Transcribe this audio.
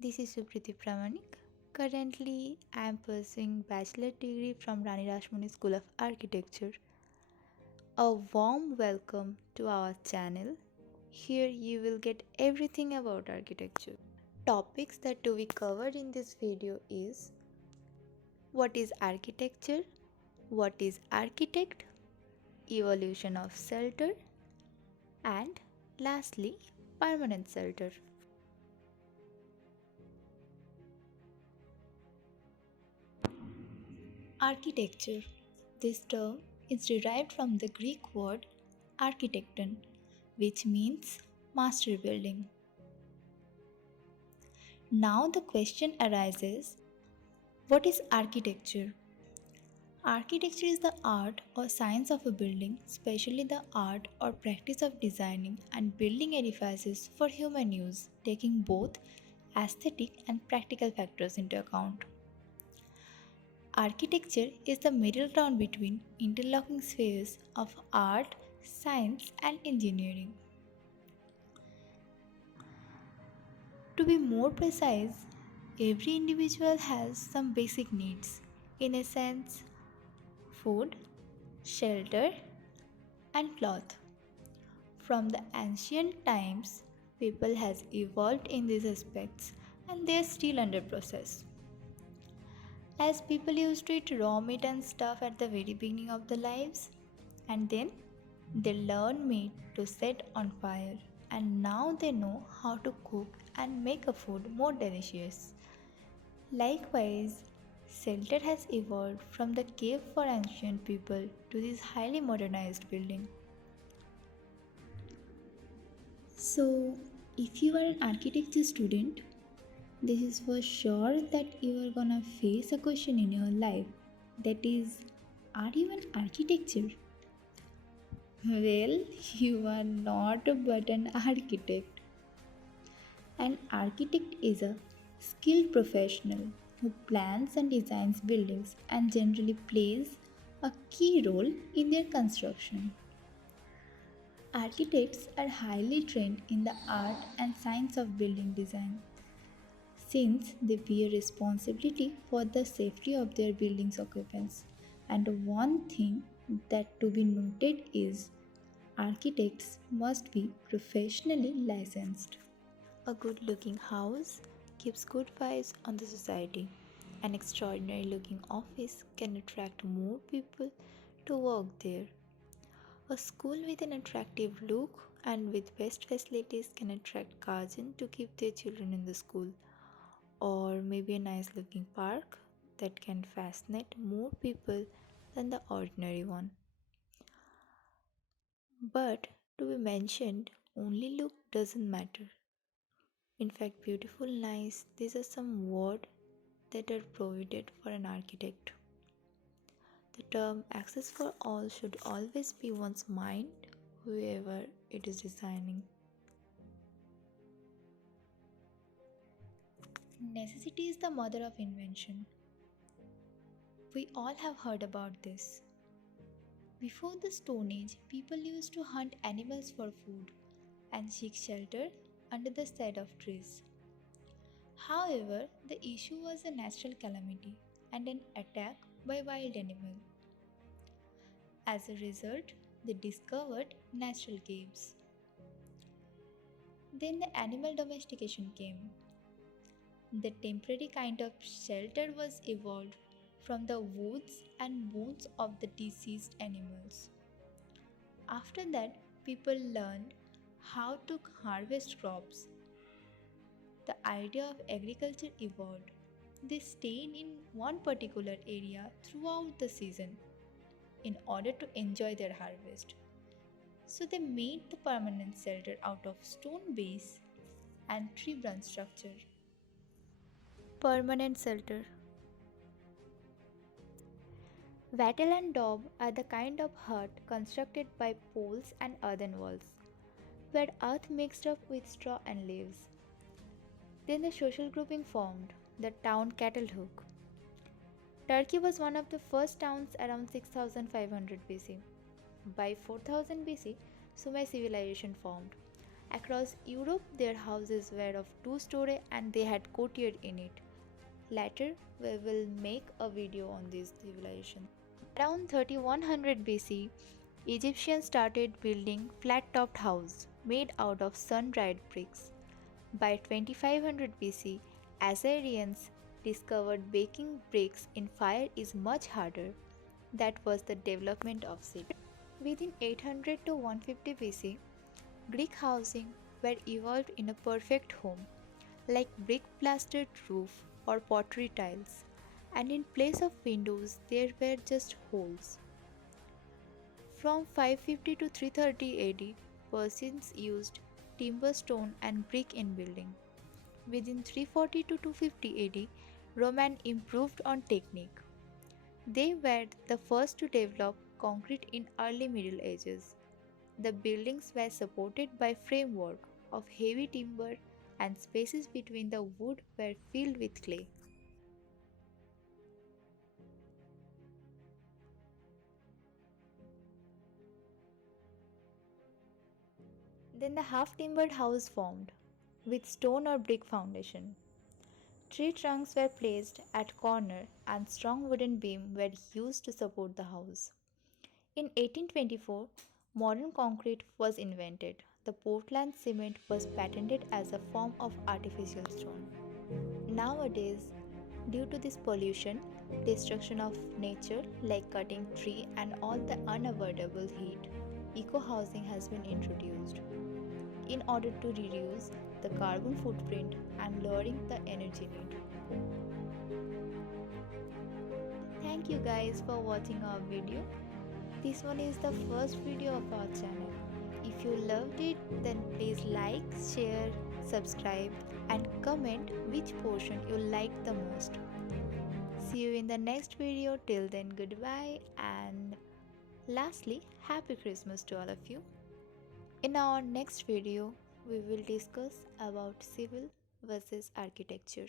This is Supriti Pramanik. Currently, I am pursuing bachelor degree from Rani Rashmani School of Architecture. A warm welcome to our channel. Here you will get everything about architecture. Topics that to be covered in this video is what is architecture, what is architect, evolution of shelter, and lastly, permanent shelter. Architecture. This term is derived from the Greek word architekton, which means master building. Now the question arises, what is architecture? Architecture is the art or science of a building, especially the art or practice of designing and building edifices for human use, taking both aesthetic and practical factors into account. Architecture is the middle ground between interlocking spheres of art, science, and engineering. To be more precise, every individual has some basic needs. In a sense, food, shelter, and cloth. From the ancient times, people has evolved in these aspects and they are still under process. As people used to eat raw meat and stuff at the very beginning of their lives, and then they learned meat to set on fire, and now they know how to cook and make a food more delicious. Likewise, shelter has evolved from the cave for ancient people to this highly modernized building. So, if you are an architecture student, this is for sure that you are gonna face a question in your life that is, are you an architecture? Well, you are not but an architect. An architect is a skilled professional who plans and designs buildings and generally plays a key role in their construction. Architects are highly trained in the art and science of building design since they bear responsibility for the safety of their building's occupants. And one thing that to be noted is architects must be professionally licensed. A good looking house keeps good vibes on the society. An extraordinary looking office can attract more people to work there. A school with an attractive look and with best facilities can attract guardians to keep their children in the school. Or maybe a nice looking park that can fascinate more people than the ordinary one. But to be mentioned, only look doesn't matter. In fact, beautiful, nice, these are some words that are provided for an architect. The term access for all should always be one's mind, whoever it is designing. Necessity is the mother of invention. We all have heard about this. Before the Stone Age, people used to hunt animals for food and seek shelter under the shade of trees. However, the issue was a natural calamity and an attack by wild animals. As a result, they discovered natural caves. Then the animal domestication came. The temporary kind of shelter was evolved from the woods and bones of the deceased animals. After that, people learned how to harvest crops. The idea of agriculture evolved. They stayed in one particular area throughout the season in order to enjoy their harvest. So they made the permanent shelter out of stone base and tree branch structure. Permanent shelter. Wattle and daub are the kind of hut constructed by poles and earthen walls, where earth mixed up with straw and leaves. Then the social grouping formed, the town cattle hook. Turkey was one of the first towns around 6500 BC. By 4000 BC, Sumer civilization formed. Across Europe, their houses were of two-story and they had courtyard in it. Later, we will make a video on this civilization. Around 3100 BC, Egyptians started building flat-topped houses made out of sun-dried bricks. By 2500 BC, Assyrians discovered baking bricks in fire is much harder. That was the development of city. Within 800 to 150 BC, Greek housing were evolved in a perfect home, like brick plastered roof or pottery tiles, and in place of windows there were just holes. From 550 to 330 AD, Persians used timber, stone, and brick in building. Within 340 to 250 AD, Romans improved on technique. They were the first to develop concrete in early Middle Ages. The buildings were supported by framework of heavy timber and spaces between the wood were filled with clay. Then the half-timbered house formed, with stone or brick foundation. Tree trunks were placed at corner and strong wooden beams were used to support the house. In 1824, modern concrete was invented. The Portland cement was patented as a form of artificial stone. Nowadays, due to this pollution, destruction of nature like cutting tree and all the unavoidable heat, eco-housing has been introduced in order to reduce the carbon footprint and lowering the energy need. Thank you guys for watching our video. This one is the first video of our channel. If you loved it, then please like, share, subscribe and comment which portion you liked the most. See you in the next video. Till then, goodbye, and lastly, Happy Christmas to all of you. In our next video, we will discuss about civil versus architecture.